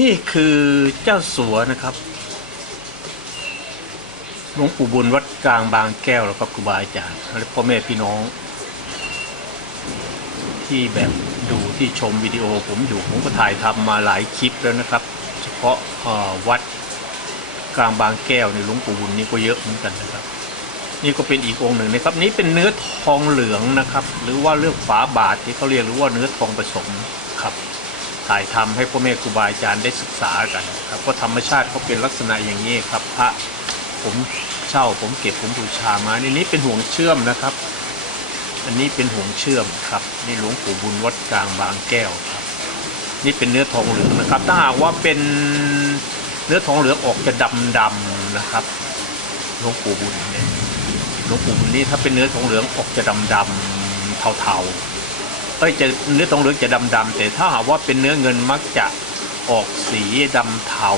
นี่คือเจ้าสัวนะครับ หลวงปู่บุญวัดกลางบางแก้วแล้วก็ครูบาอาจารย์และพ่อแม่พี่น้อง ที่แบบดูที่ชมวิดีโอผมอยู่ผมก็ถ่ายทำมาหลายคลิปแล้วนะครับ เฉพาะวัดกลางบางแก้วในหลวงปู่บุญนี่ก็เยอะเหมือนกันนะครับ นี่ก็เป็นอีกองค์หนึ่งนะครับ นี่เป็นเนื้อทองเหลืองนะครับ หรือว่าเรื่องฝาบาทที่เขาเรียกหรือว่าเนื้อทองผสมครับ ถ่ายทำให้พ่อแม่ครูบาอาจารย์ได้ศึกษากันครับก็ธรรมชาติเขาเป็นลักษณะอย่างนี้ครับ พระผมเช่าผมเก็บผมบูชามาในนี้เป็นห่วงเชื่อมนะครับ อันนี้เป็นห่วงเชื่อมครับนี่หลวงปู่บุญวัดกลางบางแก้วครับ นี่เป็นเนื้อทองเหลืองนะครับ ถ้าหากว่าเป็นเนื้อทองเหลืองออกจะดำดำนะครับหลวงปู่บุญเนี่ยหลวงปู่บุญนี่ถ้าเป็นเนื้อทองเหลืองออกจะดำดำๆเทาๆ เอ้ยจะเนื้อทองเหลืองจะดำดำๆแต่ถ้าหากว่าเป็นเนื้อเงินมักจะออกสีดำเทา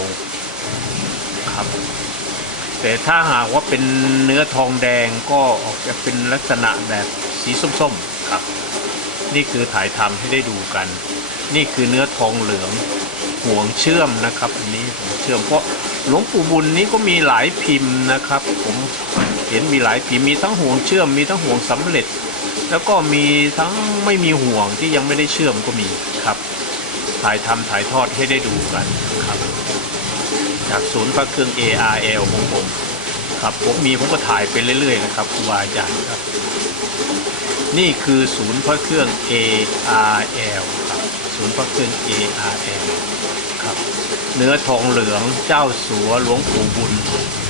ครับ แต่ถ้าหากว่าเป็นเนื้อทองแดงก็ออกจะเป็นลักษณะแบบสีส้มๆครับ นี่คือถ่ายทำให้ได้ดูกัน นี่คือเนื้อทองเหลืองห่วงเชื่อมนะครับ อันนี้ห่วงเชื่อมเพราะหลวงปู่บุญนี้ก็มีหลายพิมพ์นะครับ ผมเห็นมีหลายพิมพ์มีทั้งห่วงเชื่อมมีทั้งห่วงสำเร็จ แล้วก็มีทั้งไม่มีห่วงที่ยังไม่ได้เชื่อมก็มีครับถ่ายทำถ่ายทอดให้ได้ดูกันครับ จากศูนย์พระเครื่อง ARL ของผมครับผมมีผมก็ถ่ายไปเรื่อยๆนะครับครูบาอาจารย์ครับ นี่คือศูนย์พระเครื่อง ARL ครับศูนย์พระเครื่อง ARL ครับเนื้อทองเหลืองเจ้าสัวหลวงปู่บุญ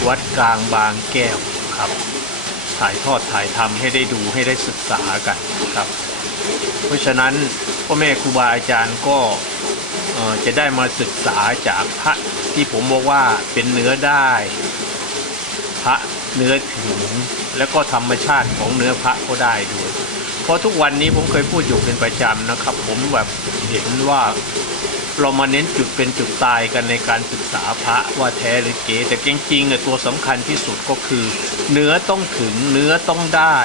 วัดกลางบางแก้วครับ ถ่ายทอดถ่ายทำให้ได้ดูให้ได้ศึกษากันครับ เพราะฉะนั้นพ่อแม่ครูบาอาจารย์ก็จะได้มาศึกษาจากพระที่ผมบอกว่าเป็นเนื้อได้ พระเนื้อถึงแล้วก็ธรรมชาติของเนื้อพระก็ได้ด้วย เพราะทุกวันนี้ผมเคยพูดอยู่เป็นประจำนะครับ ผมแบบเห็นว่า เรามาเน้นจุดเป็นจุดตายกันในการศึกษาพระว่าแท้หรือเก๋แต่จริงๆตัวสำคัญที่สุดก็คือ เนื้อต้องถึงเนื้อต้องได้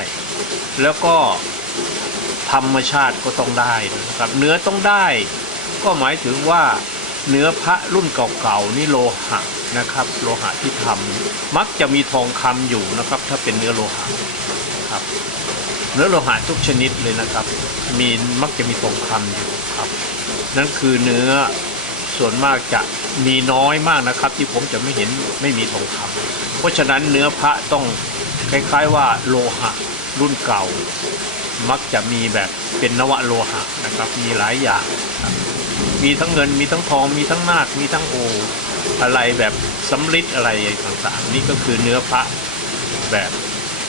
แล้วก็ธรรมชาติก็ต้องได้นะครับ เนื้อต้องได้ ก็หมายถึงว่าเนื้อพระรุ่นเก่าๆนี่โลหะนะครับ โลหะที่ทำมักจะมีทองคำอยู่นะครับ ถ้าเป็นเนื้อโลหะครับเนื้อโลหะทุกชนิดเลยนะครับ มีมักจะมีทองคำอยู่ครับ นั่นคือเนื้อส่วนมากจะมีน้อยมากนะครับ ที่ผมจะไม่เห็นไม่มีทองคำเพราะฉะนั้นเนื้อพระต้องคล้ายๆว่าโลหะรุ่นเก่า มักจะมีแบบเป็นนวโลหะนะครับ มีหลายอย่าง มีทั้งเงินมีทั้งทองมีทั้งนาคมีทั้งโอ อะไรแบบสำริดอะไรต่างๆ นี่ก็คือเนื้อพระแบบ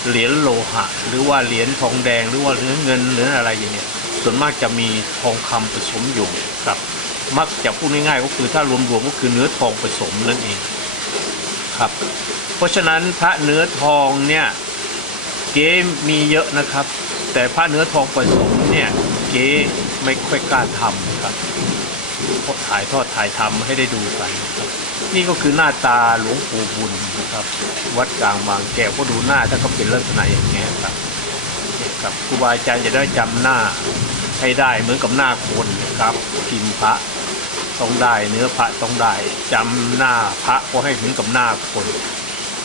เหรียญโลหะ หรือว่าเหรียญทองแดงหรือว่าเนื้อเงินหรืออะไรอย่างเงี้ย ส่วนมากจะมีทองคำผสมอยู่ครับมักจะพูดง่ายๆก็คือถ้ารวมๆก็คือเนื้อทองผสมนั่นเองครับ เพราะฉะนั้นพระเนื้อทองเนี่ยเก๊มีเยอะนะครับ แต่ผ้าเนื้อทองผสมเนี่ยเก๊ไม่ค่อยกล้าทำครับเพราะถ่ายทอดถ่ายทำให้ได้ดูกันครับนี่ก็คือหน้าตาหลวงปู่บุญนะครับ วัดกลางบางแก้วก็ดูหน้าถ้าเขาเป็นลักษณะอย่างเงี้ครับครับครูบาอาจารย์จะได้จำหน้า ให้ได้เหมือนกับหน้าคนนะครับพิมพ์พระต้องได้เนื้อพระต้องได้จำหน้าพระก็ให้เหมือนกับหน้าคน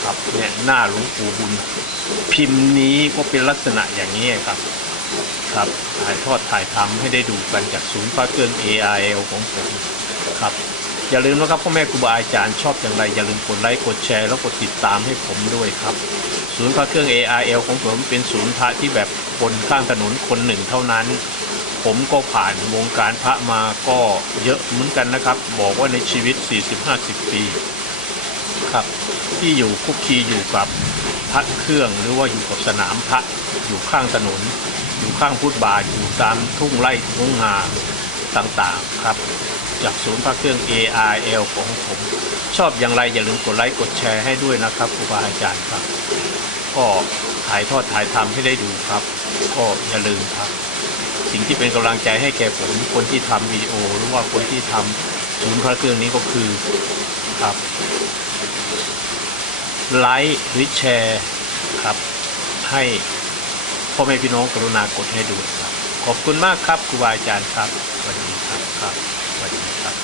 ครับเนี่ยหน้าหลวงปู่บุญ พิมพ์นี้ก็เป็นลักษณะอย่างนี้ครับครับถ่ายทอดถ่ายทำให้ได้ดูกันจากศูนย์พระเครื่อง ARL ของผมครับอย่าลืมนะครับพ่อแม่ครูบาอาจารย์ชอบอย่างไร อย่าลืมกดไลค์กดแชร์แล้วกดติดตามให้ผมด้วยครับ ศูนย์พระเครื่อง ARL ของผมเป็นศูนย์พระที่แบบคนข้างถนนคนหนึ่งเท่านั้น ผมก็ผ่านวงการพระมาก็เยอะเหมือนกันนะครับ บอกว่าในชีวิต 40-50 ปีครับ ที่อยู่คุกคีอยู่กับพระเครื่องหรือว่าอยู่กับสนามพระอยู่ข้างถนน อยู่ข้างพุทธบาทอยู่ตามทุ่งไร่ทุ่งนาต่างๆครับ จากศูนย์พระเครื่อง ARL ของผม ชอบอย่างไรอย่าลืมกดไลค์กดแชร์ให้ด้วยนะครับครูบาอาจารย์ครับ ก็ถ่ายทอดถ่ายทำให้ได้ดูครับ ก็อย่าลืมครับ สิ่งที่เป็นกำลังใจให้แก่ผมคนที่ทำวิดีโอหรือว่าคนที่ทำศูนย์พระเครื่องนี้ก็คือครับไลค์หรือแชร์ครับ ให้พ่อแม่พี่น้องกรุณากดให้ดูครับ ขอบคุณมากครับครูบาอาจารย์ครับสวัสดีครับครับสวัสดีครับ